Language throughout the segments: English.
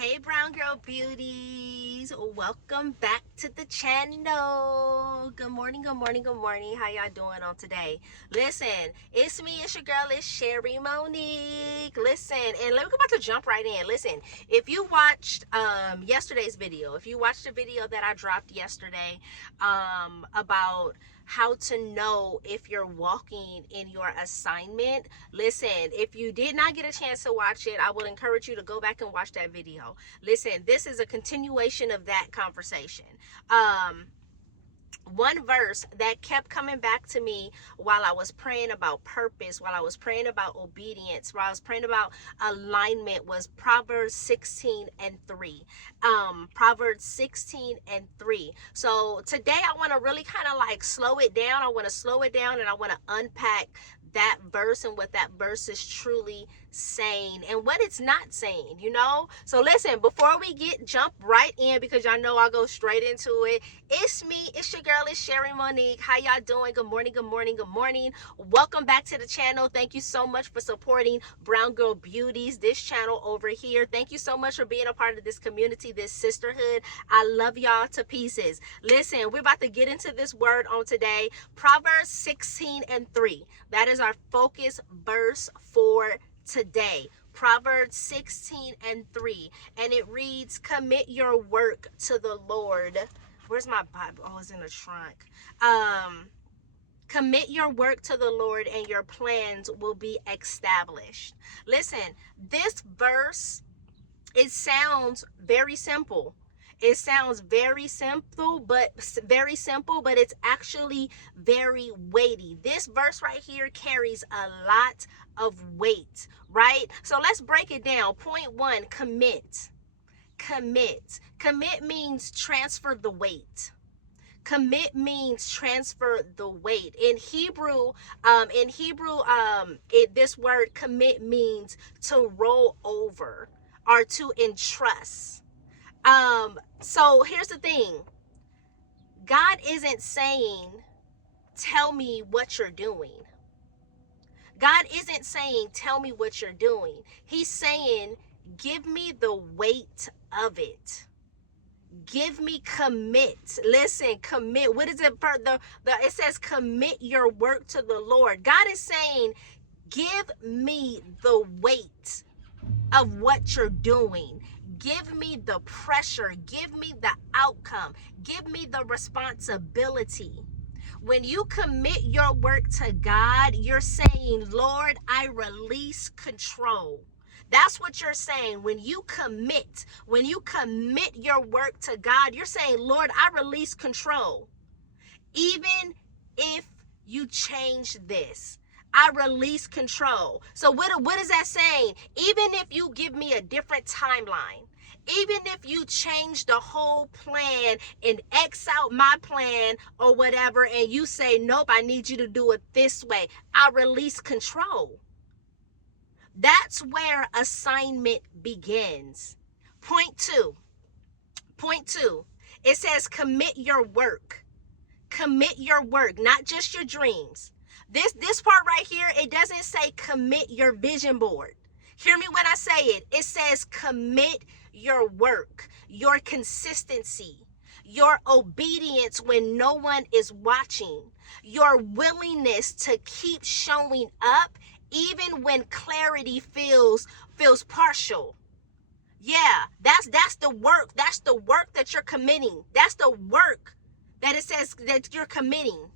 Hey brown girl beauties, welcome back to the channel. Good morning, good morning, good morning. How y'all doing on today? Listen, it's your girl, it's Sherry Monique. Listen, and we're about to jump right in. Listen, if you watched yesterday's video, if you watched the video that I dropped yesterday about how to know if you're walking in your assignment. Listen, if you did not get a chance to watch it, I would encourage you to go back and watch that video. Listen, this is a continuation of that conversation. One verse that kept coming back to me while I was praying about purpose, while I was praying about obedience, while I was praying about alignment was Proverbs 16:3. Proverbs 16:3. So today I want to really kind of like slow it down. I want to slow it down and I want to unpack that verse and what that verse is truly saying and what it's not saying, you know? So listen, before we jump right in, because y'all know I'll go straight into it. It's your girl, it's Sherry Monique. How y'all doing? Good morning, good morning, good morning. Welcome back to the channel. Thank you so much for supporting Brown Girl Beauties, this channel over here. Thank you so much for being a part of this community, this sisterhood. I love y'all to pieces. Listen, we're about to get into this word on today. Proverbs 16:3. That is our focus verse for today. Proverbs 16:3. And it reads, commit your work to the Lord. Where's my Bible? Oh, it's in the trunk. Commit your work to the Lord and your plans will be established. Listen, this verse, it sounds very simple. It sounds very simple, but it's actually very weighty. This verse right here carries a lot of weight, right? So let's break it down. Point one, commit. Commit means transfer the weight. Commit means transfer the weight. In Hebrew, this word commit means to roll over or to entrust. So here's the thing. God isn't saying, tell me what you're doing. God isn't saying, tell me what you're doing. He's saying, give me the weight of it. Give me commit. Listen, commit. What is it? It says commit your work to the Lord. God is saying, give me the weight of what you're doing. Give me the pressure. Give me the outcome. Give me the responsibility. When you commit your work to God, you're saying, Lord, I release control. That's what you're saying. When you commit your work to God, you're saying, Lord, I release control. Even if you change this, I release control. So what is that saying? Even if you give me a different timeline, even if you change the whole plan and X out my plan or whatever, and you say, nope, I need you to do it this way, I release control. That's where assignment begins. Point two, it says commit your work. Commit your work, not just your dreams. This part right here, it doesn't say commit your vision board. Hear me when I say it. It says commit your work, your consistency, your obedience when no one is watching, your willingness to keep showing up even when clarity feels partial. Yeah, that's the work. That's the work that you're committing. That's the work that it says that you're committing.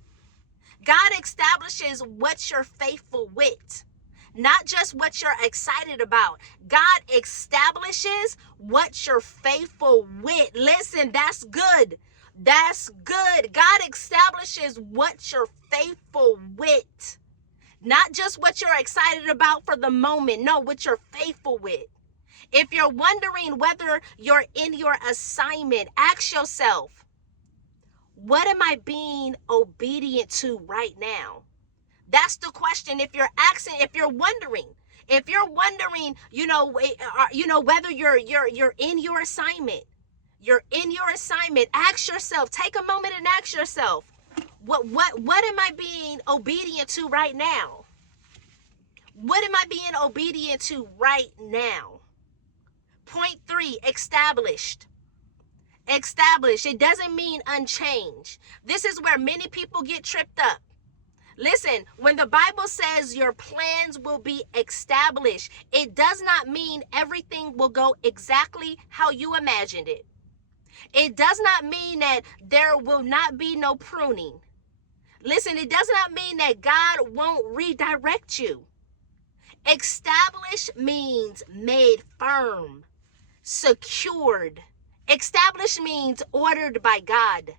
God establishes what you're faithful with, not just what you're excited about. God establishes what you're faithful with. Listen, that's good. That's good. God establishes what you're faithful with. Not just what you're excited about for the moment. No, what you're faithful with. If you're wondering whether you're in your assignment, ask yourself, what am I being obedient to right now? That's the question. If you're wondering, whether you're in your assignment, ask yourself, take a moment and ask yourself, what am I being obedient to right now? What am I being obedient to right now? Point 3, 3, established. Established. It doesn't mean unchanged. This is where many people get tripped up. Listen, when the Bible says your plans will be established, it does not mean everything will go exactly how you imagined it. It does not mean that there will not be no pruning. Listen, it does not mean that God won't redirect you. Established means made firm, secured. Established means ordered by God.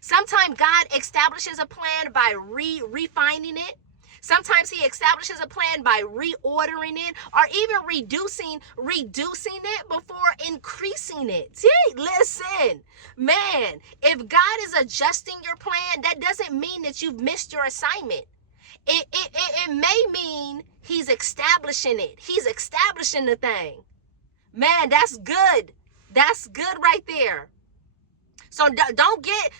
Sometimes God establishes a plan by refining it. Sometimes he establishes a plan by reordering it, or even reducing it before increasing it. See, listen, man, if God is adjusting your plan, that doesn't mean that you've missed your assignment. It may mean he's establishing it. He's establishing the thing. Man, that's good. That's good right there. So don't get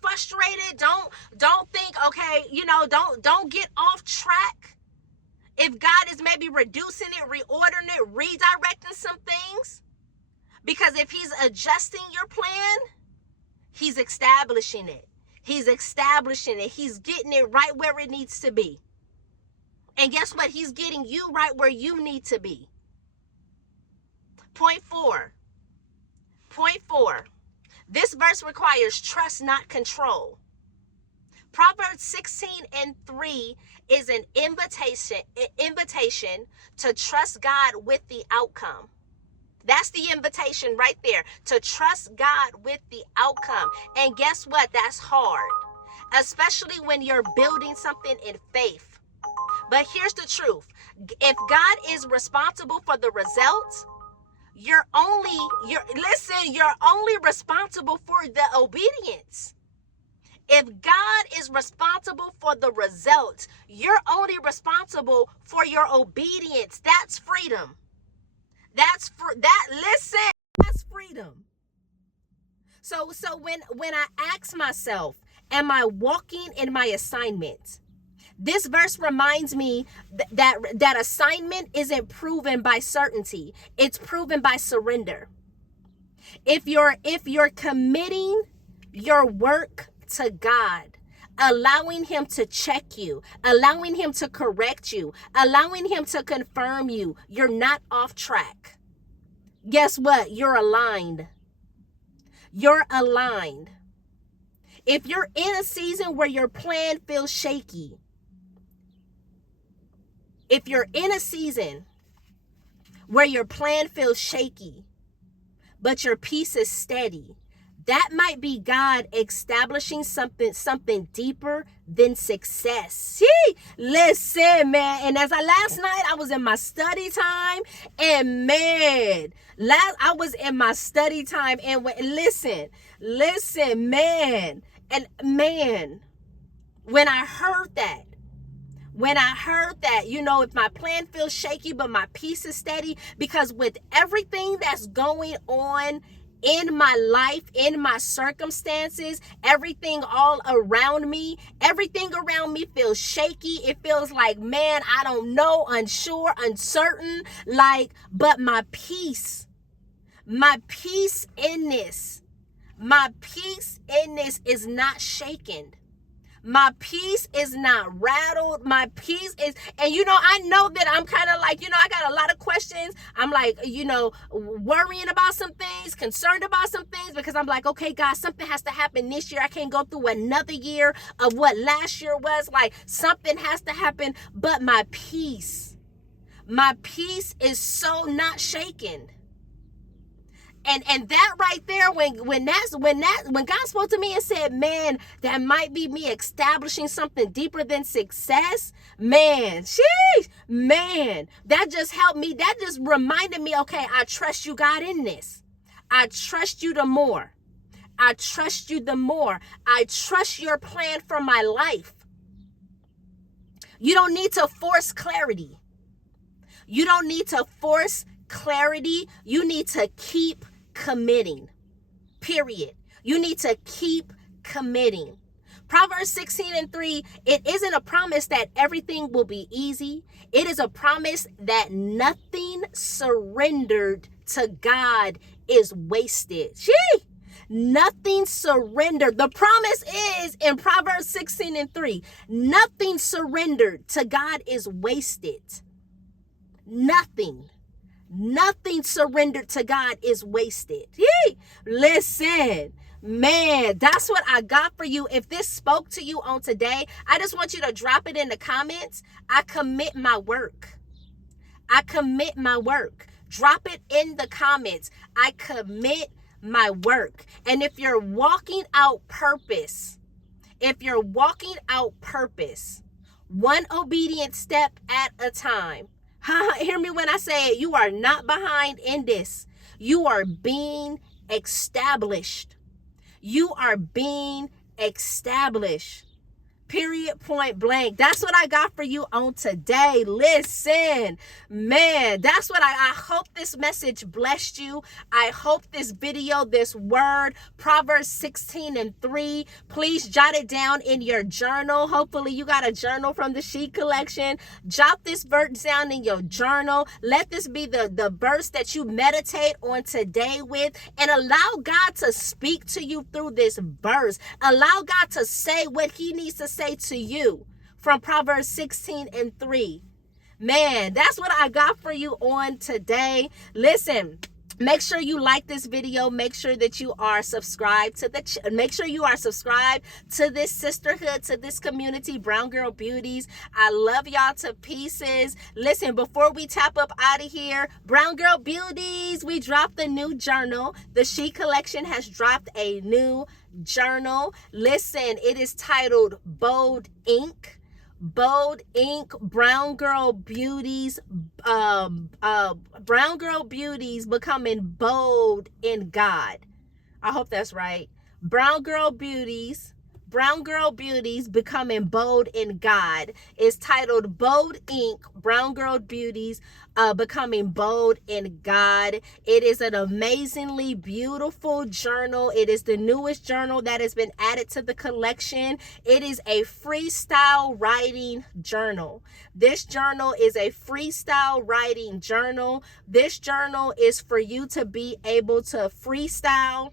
frustrated. Don't think, okay, don't get off track. If God is maybe reducing it, reordering it, redirecting some things, because if he's adjusting your plan, he's establishing it. He's establishing it. He's getting it right where it needs to be. And guess what? He's getting you right where you need to be. Point four. This verse requires trust, not control. Proverbs 16:3 is an invitation to trust God with the outcome. That's the invitation right there, to trust God with the outcome. And guess what? That's hard, especially when you're building something in faith. But here's the truth. If God is responsible for the results, you're only responsible for the obedience. If God is responsible for the results, you're only responsible for your obedience. That's freedom. That's freedom. So when I ask myself, am I walking in my assignment? This verse reminds me that assignment isn't proven by certainty. It's proven by surrender. If you're committing your work to God, allowing him to check you, allowing him to correct you, allowing him to confirm you, you're not off track. Guess what? You're aligned. You're aligned. If you're in a season where your plan feels shaky, if you're in a season where your plan feels shaky, but your peace is steady, that might be God establishing something deeper than success. See, listen, man. And last night I was in my study time, and man, I was in my study time, and listen, man, and man, when I heard that, if my plan feels shaky, but my peace is steady, because with everything that's going on in my life, in my circumstances, everything around me feels shaky. It feels like, man, I don't know, unsure, uncertain, but my peace in this is not shaken. My peace is not rattled. My peace is, and I know that I'm kind of like, I got a lot of questions. I'm like, worrying about some things, concerned about some things, because I'm like, okay, God, something has to happen this year. I can't go through another year of what last year was. Like, something has to happen. But my peace is so not shaken. And that right there, when God spoke to me and said, man, that might be me establishing something deeper than success, man, that just helped me. That just reminded me, okay, I trust you, God, in this. I trust you the more. I trust you the more. I trust your plan for my life. You don't need to force clarity. You need to keep committing. Period. You need to keep committing. Proverbs 16:3, it isn't a promise that everything will be easy. It is a promise that nothing surrendered to God is wasted. Gee! Nothing surrendered. The promise is in Proverbs 16:3, nothing surrendered to God is wasted. Nothing. Nothing surrendered to God is wasted. Yee! Listen, man, that's what I got for you. If this spoke to you on today, I just want you to drop it in the comments. I commit my work. I commit my work. Drop it in the comments. I commit my work. And if you're walking out purpose, one obedient step at a time. Hear me when I say it. You are not behind in this. You are being established. You are being established. Period, point blank. That's what I got for you on today. Listen, man, that's what I hope this message blessed you. I hope this video, this word, Proverbs 16:3, please jot it down in your journal. Hopefully you got a journal from the She Collection. Jot this verse down in your journal. Let this be the verse that you meditate on today with, and allow God to speak to you through this verse. Allow God to say what he needs to say to you from Proverbs 16:3. Man, that's what I got for you on today. Listen, make sure you like this video. Make sure that you are subscribed to make sure you are subscribed to this sisterhood, to this community, Brown Girl Beauties. I love y'all to pieces. Listen, before we tap up out of here, Brown Girl Beauties, we dropped a new journal. The She Collection has dropped a new journal. Listen, it is titled Bold Ink. Bold Ink, Brown Girl Beauties, Brown Girl Beauties becoming bold in God. I hope that's right. Brown Girl Beauties becoming bold in God is titled Bold Ink, Brown Girl Beauties becoming bold in God. It is an amazingly beautiful journal. It is the newest journal that has been added to the collection. It is a freestyle writing journal. This journal is a freestyle writing journal. This journal is for you to be able to freestyle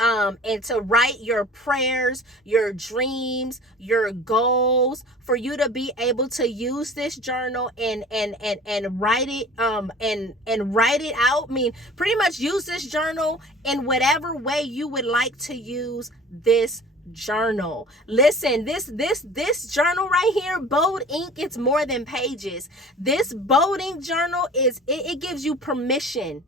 and to write your prayers, your dreams, your goals, for you to be able to use this journal and write it and write it out. I mean, pretty much use this journal in whatever way you would like to use this journal. Listen, this journal right here, Bold Ink, it's more than pages. This Bold Ink journal it gives you permission.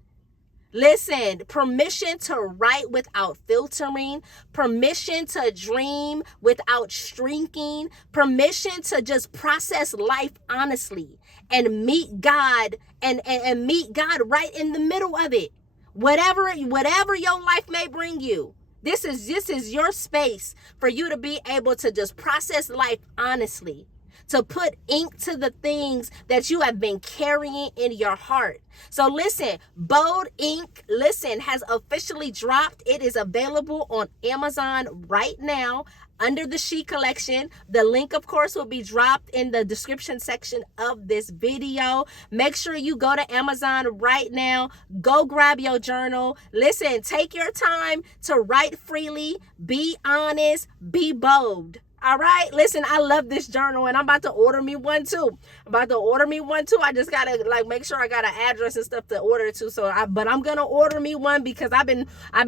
Listen, permission to write without filtering, permission to dream without shrinking, permission to just process life honestly and meet God and meet God right in the middle of it. Whatever your life may bring you. This is your space for you to be able to just process life honestly, to put ink to the things that you have been carrying in your heart. So listen, Bold Ink, has officially dropped. It is available on Amazon right now under the She Collection. The link, of course, will be dropped in the description section of this video. Make sure you go to Amazon right now. Go grab your journal. Listen, take your time to write freely, be honest, be bold. All right, listen, I love this journal and I'm about to order me one too. I just gotta make sure I got an address and stuff to order it to. But I'm gonna order me one because I've been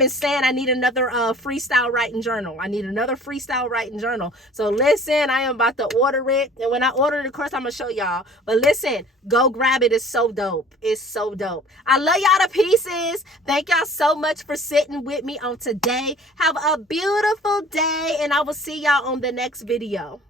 saying I need another freestyle writing journal. So listen, I am about to order it, and when I order it, of course, I'm gonna show y'all. But listen, go grab it. It's so dope. I love y'all to pieces. Thank y'all so much for sitting with me on today. Have a beautiful day, and I will see y'all on the next video.